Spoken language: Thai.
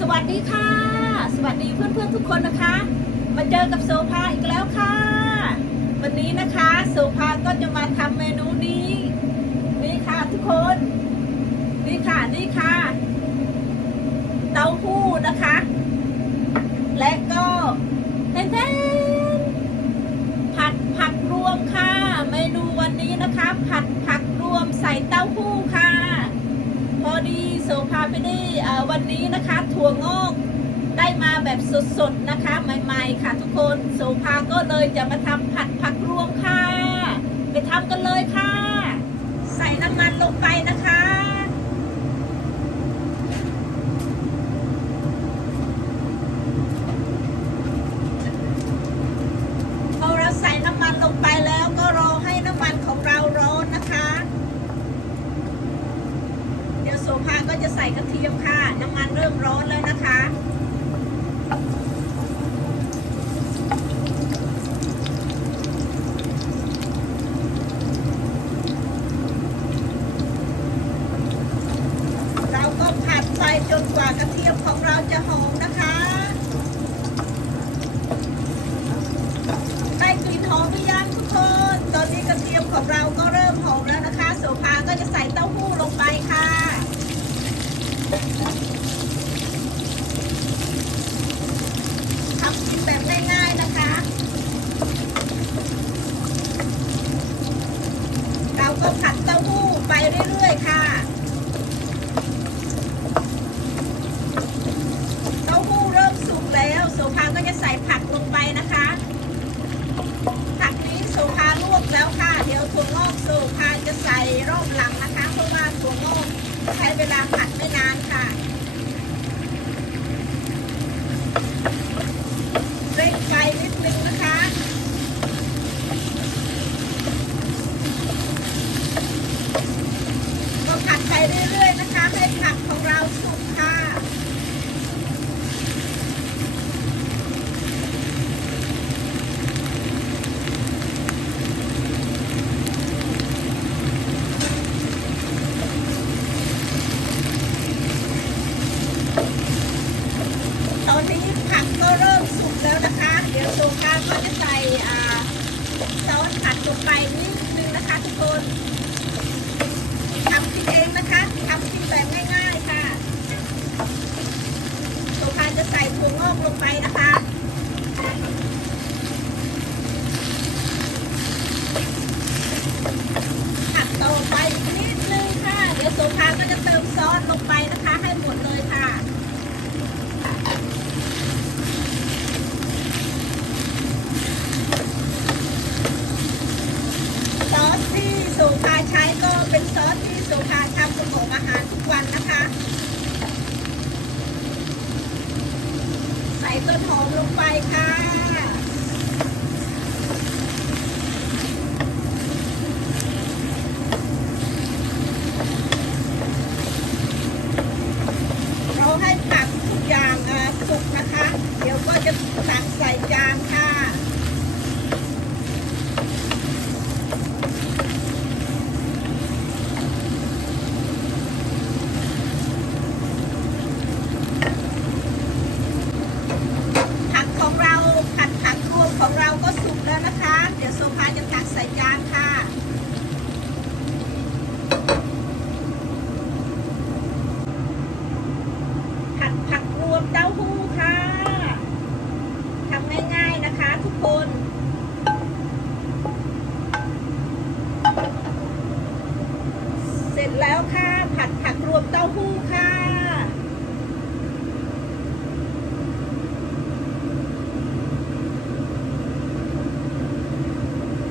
สวัสดีค่ะ สวัสดีเพื่อนๆทุกคนนะคะ มาเจอกับโซภาอีกแล้วค่ะ วันนี้นะคะโซภาก็จะมาทำเมนูนี้นี่ค่ะทุกคน นี่ค่ะนี่ค่ะ เต้าหู้นะคะ และก็เต้นผัดผักรวมค่ะ เมนูวันนี้นะคะ ผัดผักรวมใส่เต้าหู้ค่ะ พอดีโซภา ไม่ได้วันนี้นะคะถั่วงอกได้มาแบบสดๆนะคะ ใหม่ๆค่ะทุกคนโสภาก็เลยจะมาทำผัดผักรวมค่ะ ไปทำกันเลยค่ะ ใส่น้ำมันลงไปนะคะ พอเราใส่น้ำมันลงไปแล้วก็รอให้น้ำมันของเราร้อนนะคะ เดี๋ยว โซภาก็จะใส่กระเทียมค่ะ น้ำมันเริ่มร้อนแล้วนะคะเราก็ผัดไปจนกว่ากระเทียมของเราจะหอมนะคะ ได้กลิ่นหอมหรือยังทุกคน ตอนนี้กระเทียมของเราก็เริ่มหอมแล้วนะคะ โสภาก็จะใส่เต้าหู้ลงไปค่ะทำกิน แบบง่ายๆนะคะ เราก็ผัดเต้าหู้ไปเรื่อยๆค่ะ เต้าหู้เริ่มสุกแล้ว โสภาก็จะใส่ผักลงไปนะคะ ผักนี้โสภาลวกแล้วค่ะ เดี๋ยวถั่วงอกโสภาจะใส่รอบหลังนะคะ เพราะว่าถั่วงอกใช้เวลาผัดไม่นานค่ะเร่งไฟนิดนึงนะคะ ก็ผัดไปเรื่อยๆนะคะ ให้ผักของเราสุกค่ะ ตอนนี้ผักก็เริ่มสุกแล้วนะคะ เดี๋ยวโซกาก็จะใส่อ่าซอสผัดลงไปนิดนึงนะคะทุกคนทำกินเองนะคะทำกินแบบง่ายๆค่ะโซกาจะใส่ถั่ วงอกลงไปนะคะผัดต่อไปอีกนิดนึงค่ะ เดี๋ยวโซภาก็จะเติมซอสลงไปนะคะ ให้หมดเลยค่ะซอสที่สุภาใช้ก็เป็นซอสที่สุภาทำประกอบอาหารทุกวันนะคะ ใส่ ต้นหอมลงไปค่ะ เราให้ผักทุกอย่างอะสุกนะคะ เดี๋ยวก็จะตักใส่จานค่ะ ผักของเราผัดผักรวมของเราก็สุกแล้วนะคะ เดี๋ยวโซฟาจะตักใส่จานค่ะ ผัด ผั